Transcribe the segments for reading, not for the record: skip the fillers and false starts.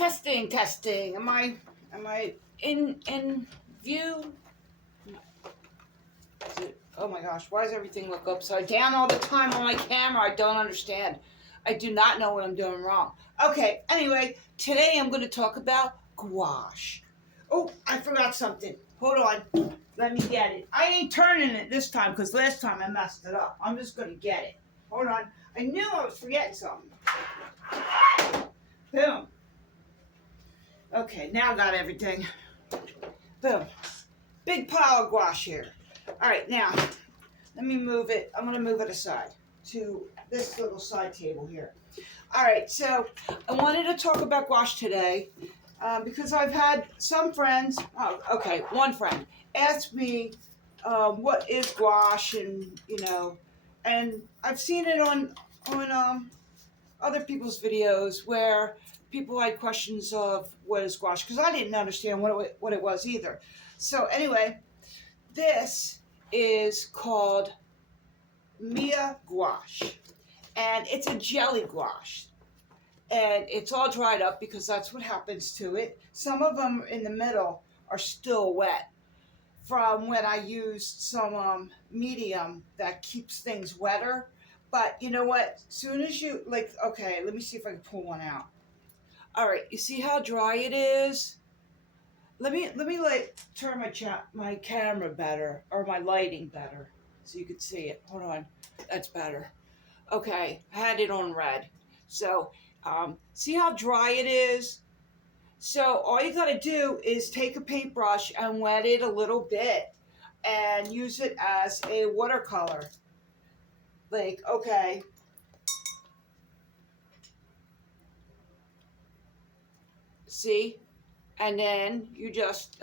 Testing, testing. Am I in view? Oh my gosh, why does everything look upside down all the time on my camera? I don't understand. I do not know what I'm doing wrong. Okay, anyway, today I'm going to talk about gouache. Oh, I forgot something. Hold on. Let me get it. I ain't turning it this time because last time I messed it up. I'm just going to get it. Hold on. I knew I was forgetting something. Boom. Okay, now I got everything. Boom. Big pile of gouache here. All right, now, let me move it. I'm going to move it aside to this little side table here. All right, so I wanted to talk about gouache today because I've had some friends, one friend, ask me what is gouache and I've seen it on other people's videos where people had questions of what is gouache because I didn't understand what it was either. So anyway, this is called Miya gouache, and it's a jelly gouache, and it's all dried up because that's what happens to it. Some of them in the middle are still wet from when I used some medium that keeps things wetter. But you know what? As soon as you okay, let me see if I can pull one out. All right, you see how dry it is? Let me turn my camera better, or my lighting better, so you can see it. Hold on, that's better. Okay, I had it on red. So see how dry it is? So all you gotta do is take a paintbrush and wet it a little bit and use it as a watercolor. Okay. See? And then you just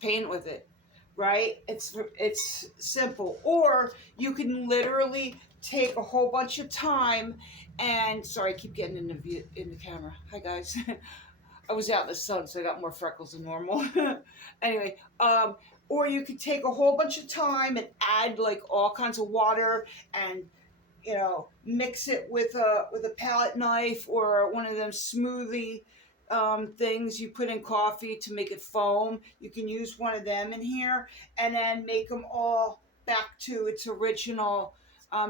paint with it, right? It's simple. Or you can literally take a whole bunch of time and sorry, I keep getting in the camera. Hi guys. I was out in the sun, so I got more freckles than normal. Anyway, or you could take a whole bunch of time and add like all kinds of water and mix it with a palette knife or one of them smoothie things you put in coffee to make it foam. You can use one of them in here and then make them all back to its original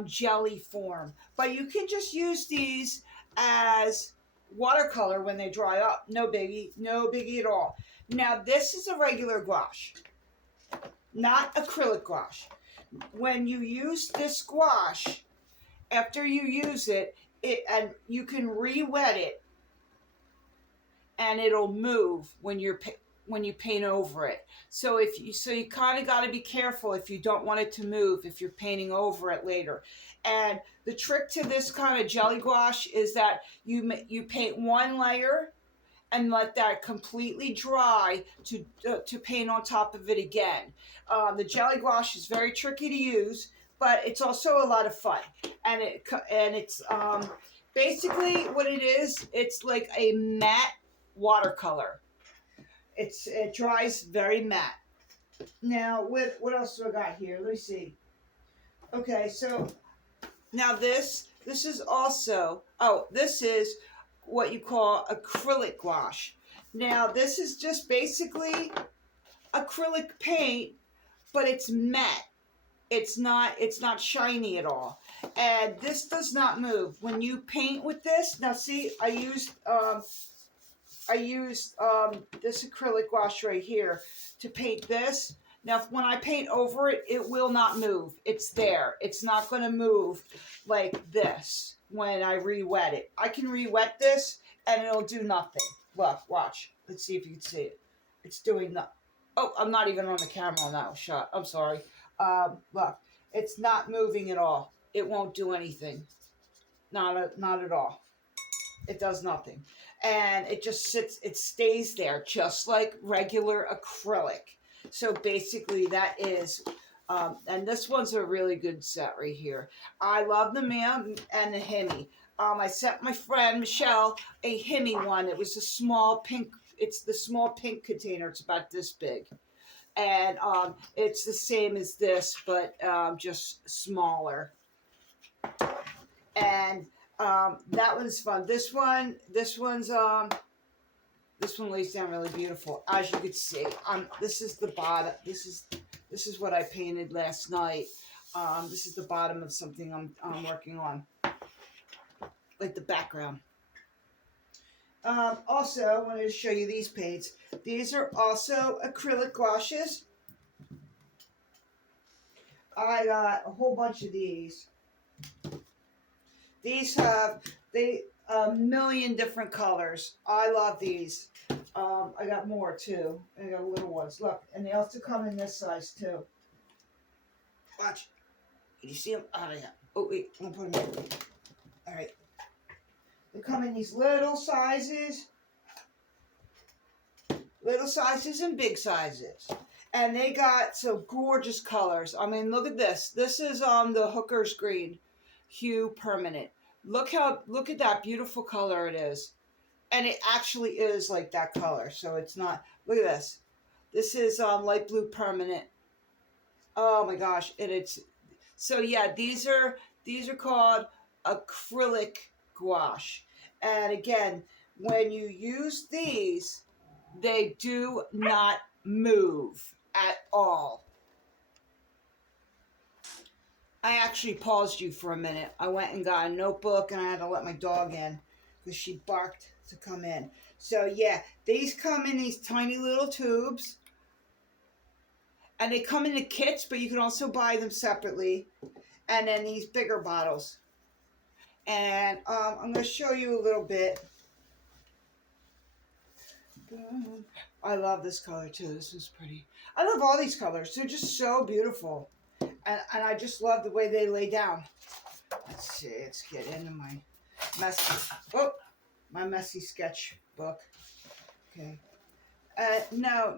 jelly form. But you can just use these as watercolor when they dry up. No biggie at all. Now this is a regular gouache, not acrylic gouache. When you use this gouache, after you use it, and you can re-wet it, and it'll move when you paint over it. So you kind of got to be careful if you don't want it to move if you're painting over it later. And the trick to this kind of jelly gouache is that you paint one layer and let that completely dry to paint on top of it again. The jelly gouache is very tricky to use, but it's also a lot of fun. And it's basically what it is. It's like a matte watercolor. It dries very matte. Now, what else do I got here? Let me see. Okay, so now this is also, this is what you call acrylic gouache. Now, this is just basically acrylic paint, but it's matte. It's not shiny at all. And this does not move. When you paint with this, now see, I used this acrylic gouache right here to paint this. Now, when I paint over it, it will not move. It's there. It's not going to move like this when I re-wet it. I can re-wet this, and it'll do nothing. Look, watch. Let's see if you can see it. It's doing nothing. Oh, I'm not even on the camera on that shot. I'm sorry. Look, it's not moving at all. It won't do anything. Not at all. It does nothing. And it just sits, it stays there just like regular acrylic. So basically that is, and this one's a really good set right here. I love the Miya and the Hemi. I sent my friend Michelle a Hemi one. It was a small pink, it's the small pink container. It's about this big. And it's the same as this, but just smaller. And That one's fun. This one lays down really beautiful. As you can see, this is the bottom. This is what I painted last night. This is the bottom of something I'm working on, like the background. Also, I wanted to show you these paints. These are also acrylic gouaches. I got a whole bunch of these. These have a million different colors. I love these. I got more too. I got little ones. Look, and they also come in this size too. Watch. Can you see them? Oh yeah. Oh wait, I'm gonna put them in. All right. They come in these little sizes and big sizes. And they got some gorgeous colors. I mean, look at this. This is the Hooker's Green Hue Permanent. Look at that beautiful color it is. And it actually is like that color. So it's not, look at this. This is light blue permanent. Oh my gosh. And it's, so yeah, these are called acrylic gouache. And again, when you use these, they do not move at all. I actually paused you for a minute. I went and got a notebook and I had to let my dog in because she barked to come in. So yeah, these come in these tiny little tubes. And they come in the kits, but you can also buy them separately. And then these bigger bottles. And I'm going to show you a little bit. I love this color too. This is pretty. I love all these colors. They're just so beautiful. And I just love the way they lay down. Let's see. Let's get into my messy sketchbook. Okay. No,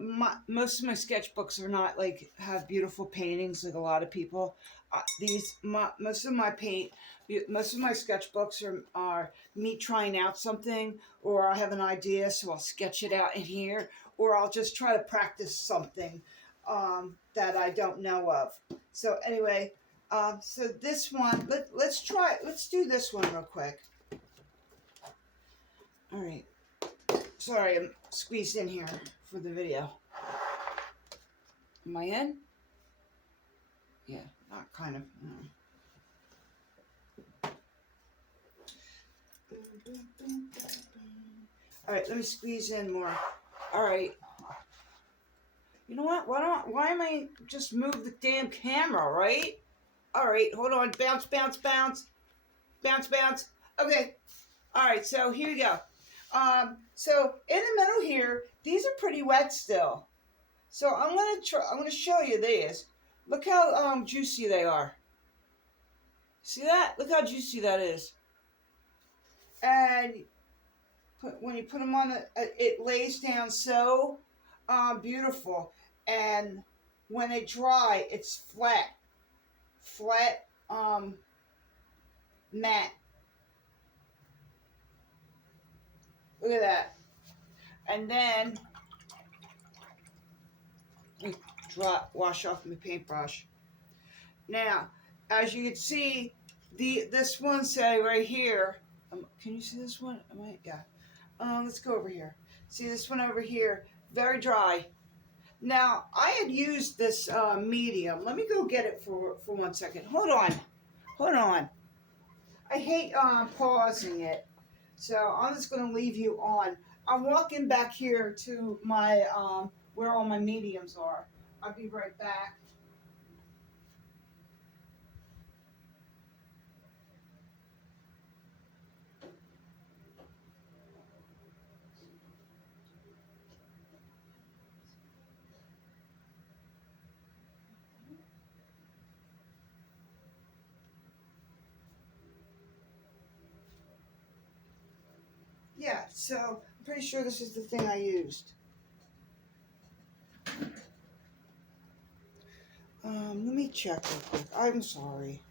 most of my sketchbooks are not like have beautiful paintings like a lot of people. Most of my sketchbooks are me trying out something, or I have an idea, so I'll sketch it out in here, or I'll just try to practice something that I don't know of. So anyway, so this one, let's do this one real quick. All right. Sorry, I'm squeezed in here for the video. Am I in? Yeah, not kind of. All right, let me squeeze in more. All right. You know what? Why am I just move the damn camera, right? All right, hold on. Bounce, bounce, bounce. Bounce, bounce. Okay. All right, so here we go. So in the middle here, these are pretty wet still. So I'm gonna show you these. Look how juicy they are. See that? Look how juicy that is. And when you put them on, it lays down so beautiful. And when they dry, it's flat, matte. Look at that. And then wash off my paintbrush. Now, as you can see, this one say right here. Can you see this one? Yeah. Let's go over here. See this one over here? Very dry. Now, I had used this medium. Let me go get it for 1 second. Hold on. I hate pausing it. So I'm just going to leave you on. I'm walking back here to my where all my mediums are. I'll be right back. Yeah, so I'm pretty sure this is the thing I used. Let me check real quick. I'm sorry.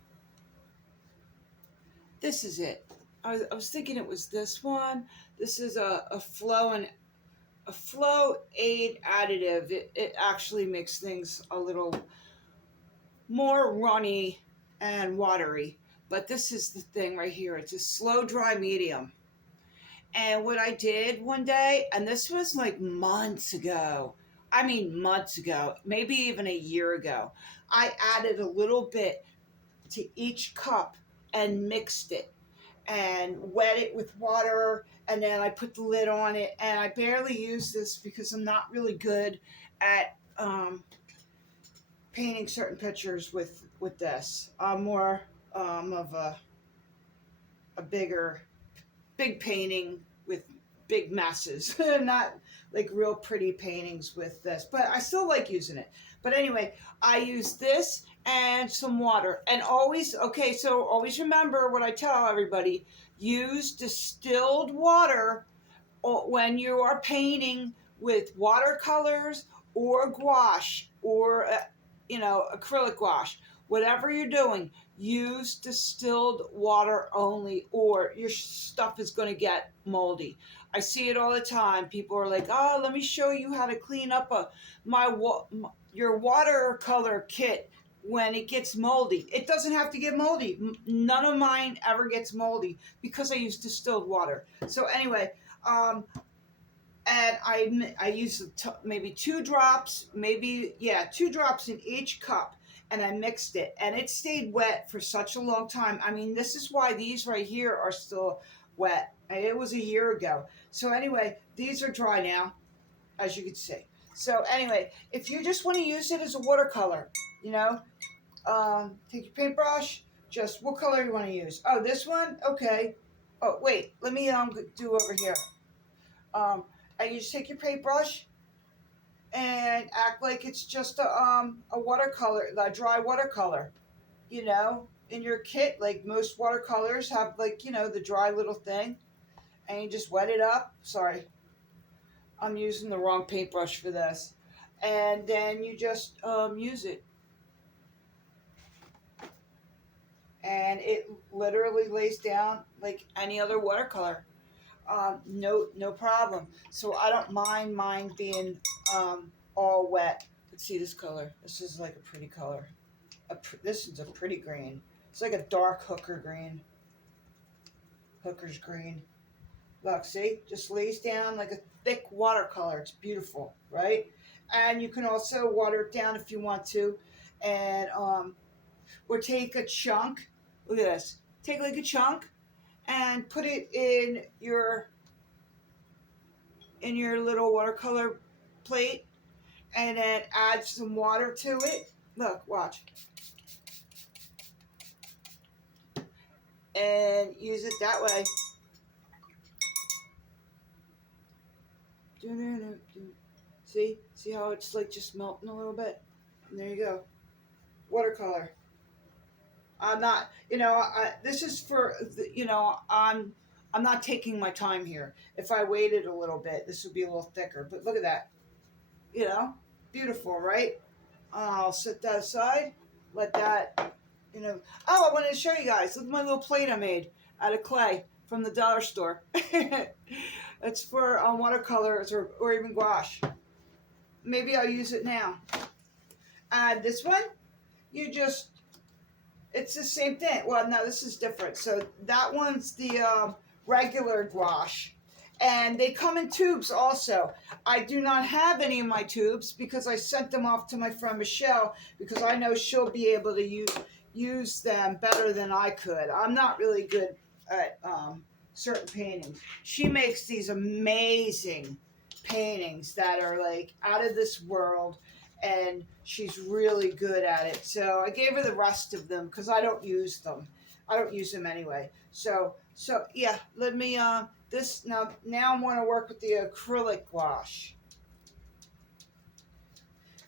This is it. I was thinking it was this one. This is a flow aid additive. It actually makes things a little more runny and watery. But this is the thing right here. It's a slow dry medium. And what I did one day, and this was like months ago, I mean months ago, maybe even a year ago, I added a little bit to each cup and mixed it and wet it with water, and then I put the lid on it. And I barely use this because I'm not really good at painting certain pictures with this. I'm more of a big painting with big masses, not like real pretty paintings with this, but I still like using it. But anyway, I use this and some water, and always, okay, so always remember what I tell everybody: use distilled water when you are painting with watercolors or gouache or acrylic gouache. Whatever you're doing, use distilled water only, or your stuff is going to get moldy. I see it all the time. People are like, "Oh, let me show you how to clean up your watercolor kit when it gets moldy." It doesn't have to get moldy. None of mine ever gets moldy because I use distilled water. So anyway, and I use maybe 2 drops, maybe, yeah, 2 drops in each cup, and I mixed it, and it stayed wet for such a long time. I mean, this is why these right here are still wet. It was a year ago. So anyway, these are dry now, as you can see. So anyway, if you just want to use it as a watercolor, take your paintbrush. Just what color you want to use. Oh, this one? Okay. Oh, wait. Let me do over here. And you just take your paintbrush and act like it's just a watercolor, a dry watercolor, in your kit. Like most watercolors have, like, the dry little thing, and you just wet it up. Sorry, I'm using the wrong paintbrush for this. And then you just use it, and it literally lays down like any other watercolor. No problem. So I don't mind mine being all wet. Let's see this color. This is like a pretty color. This is a pretty green. It's like a dark hooker green. Hooker's green. Look, see? Just lays down like a thick watercolor. It's beautiful, right? And you can also water it down if you want to. And or take a chunk. Look at this. Take like a chunk and put it in your little watercolor plate, and then add some water to it. Look, watch. And use it that way. See how it's like just melting a little bit? And there you go. Watercolor. I'm not, this is for, I'm not taking my time here. If I waited a little bit, this would be a little thicker. But look at that. Beautiful, right? I'll set that aside. Let that, Oh, I wanted to show you guys. Look at my little plate I made out of clay from the dollar store. It's for watercolors or even gouache. Maybe I'll use it now. This one, it's the same thing. Well, no, this is different. So that one's the regular gouache. And they come in tubes also. I do not have any of my tubes because I sent them off to my friend Michelle, because I know she'll be able to use them better than I could. I'm not really good at certain paintings. She makes these amazing paintings that are like out of this world, and she's really good at it. So I gave her the rest of them because I don't use them. I don't use them anyway. So yeah, let me this now I want to work with the acrylic gouache.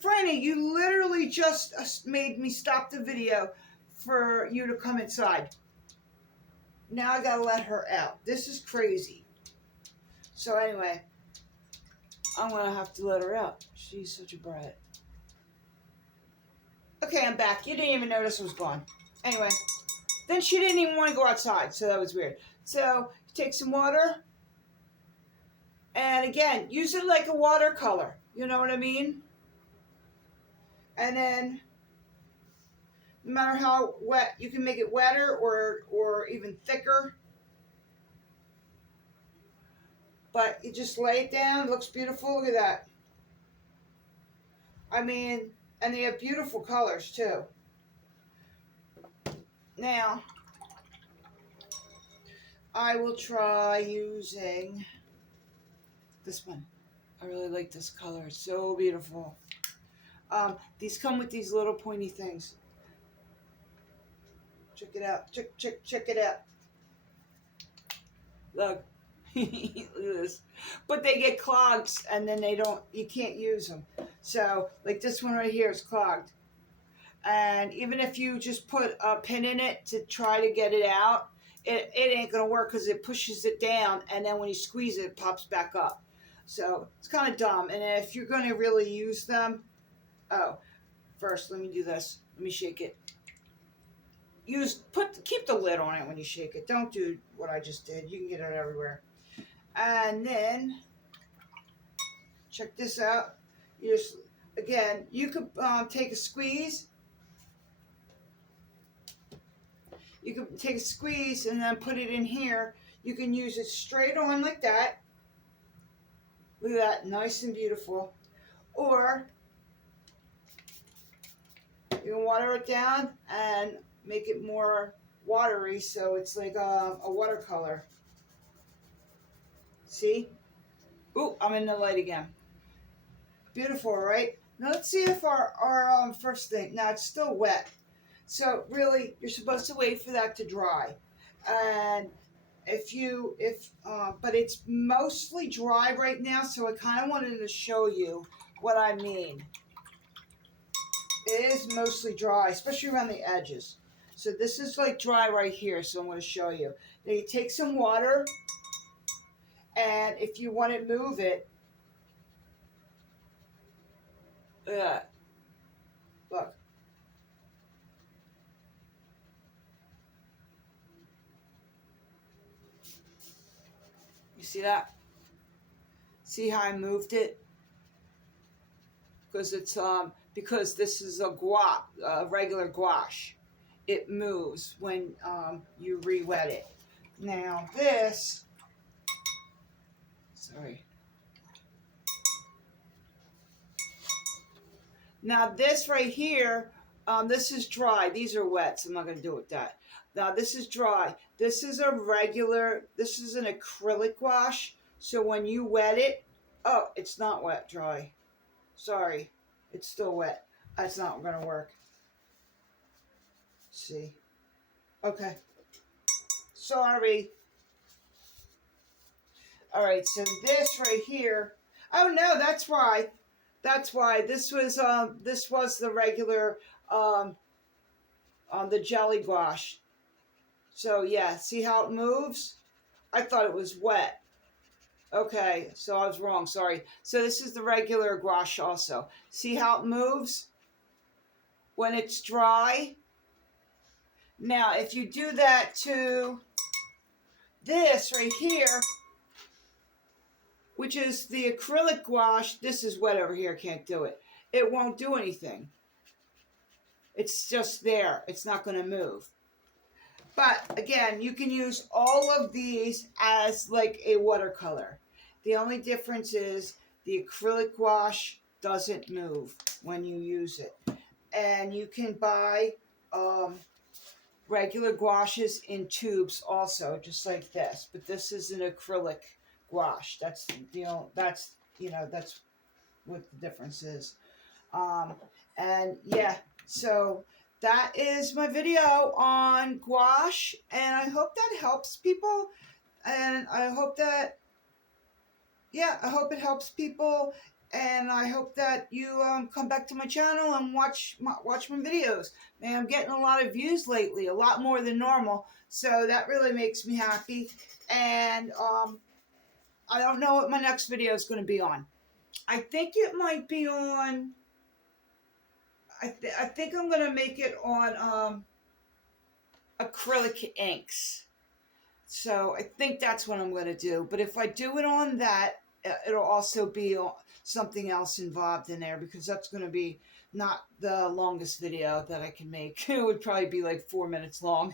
Franny, you literally just made me stop the video for you to come inside. Now I gotta let her out. This is crazy. So anyway, I'm gonna have to let her out. She's such a brat. Okay, I'm back. You didn't even notice I was gone. Anyway, then she didn't even want to go outside, so that was weird. So take some water, and again, use it like a watercolor. You know what I mean? And then No matter how wet, you can make it wetter or even thicker. But you just lay it down. It looks beautiful. Look at that. I mean, and they have beautiful colors too. Now, I will try using this one. I really like this color. It's so beautiful. These come with these little pointy things. Check it out. Check it out. Look. Look at this. But they get clogged and then you can't use them. So, like this one right here is clogged. And even if you just put a pin in it to try to get it out, it ain't going to work because it pushes it down. And then when you squeeze it, it pops back up. So, it's kind of dumb. And if you're going to really use them, first, let me do this. Let me shake it. Keep the lid on it when you shake it. Don't do what I just did. You can get it everywhere. And then check this out. You could take a squeeze. You could take a squeeze and then put it in here. You can use it straight on like that. Look at that, nice and beautiful. Or you can water it down and make it more watery so it's like a watercolor. See? Ooh, I'm in the light again. Beautiful, right? Now let's see if our first thing, now it's still wet. So really, you're supposed to wait for that to dry. And but it's mostly dry right now, so I kind of wanted to show you what I mean. It is mostly dry, especially around the edges. So this is like dry right here, so I'm going to show you. Now you take some water, and if you want to move it, look. You see that? See how I moved it? Because because this is a regular gouache. It moves when you re-wet it. Now this, sorry. Now this right here, this is dry. These are wet, so I'm not going to do it with that. Now this is dry. This is an acrylic gouache. So when you wet it, oh, it's not wet, dry. Sorry, it's still wet. That's not going to work. See? Okay. Sorry. All right, so this right here. Oh no, that's why. That's why this was the regular the jelly gouache. So yeah, see how it moves? I thought it was wet. Okay, so I was wrong. Sorry. So this is the regular gouache also. See how it moves when it's dry? Now, if you do that to this right here, which is the acrylic gouache, this is wet over here, can't do it. It won't do anything. It's just there. It's not going to move. But again, you can use all of these as like a watercolor. The only difference is the acrylic gouache doesn't move when you use it. And you can buy regular gouaches in tubes also, just like this. But this is an acrylic gouache. That's what the difference is. And yeah, so that is my video on gouache, and I hope that helps people, and I hope that, yeah, I hope it helps people, and I hope that you come back to my channel and watch my videos. Man, I'm getting a lot of views lately, a lot more than normal, so that really makes me happy, and I don't know what my next video is going to be on. I think it might be on, I think I'm going to make it on acrylic inks. So I think that's what I'm going to do. But if I do it on that, it'll also be something else involved in there, because that's going to be not the longest video that I can make. It would probably be like 4 minutes long.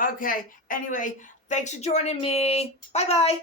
Okay, anyway, thanks for joining me. Bye bye.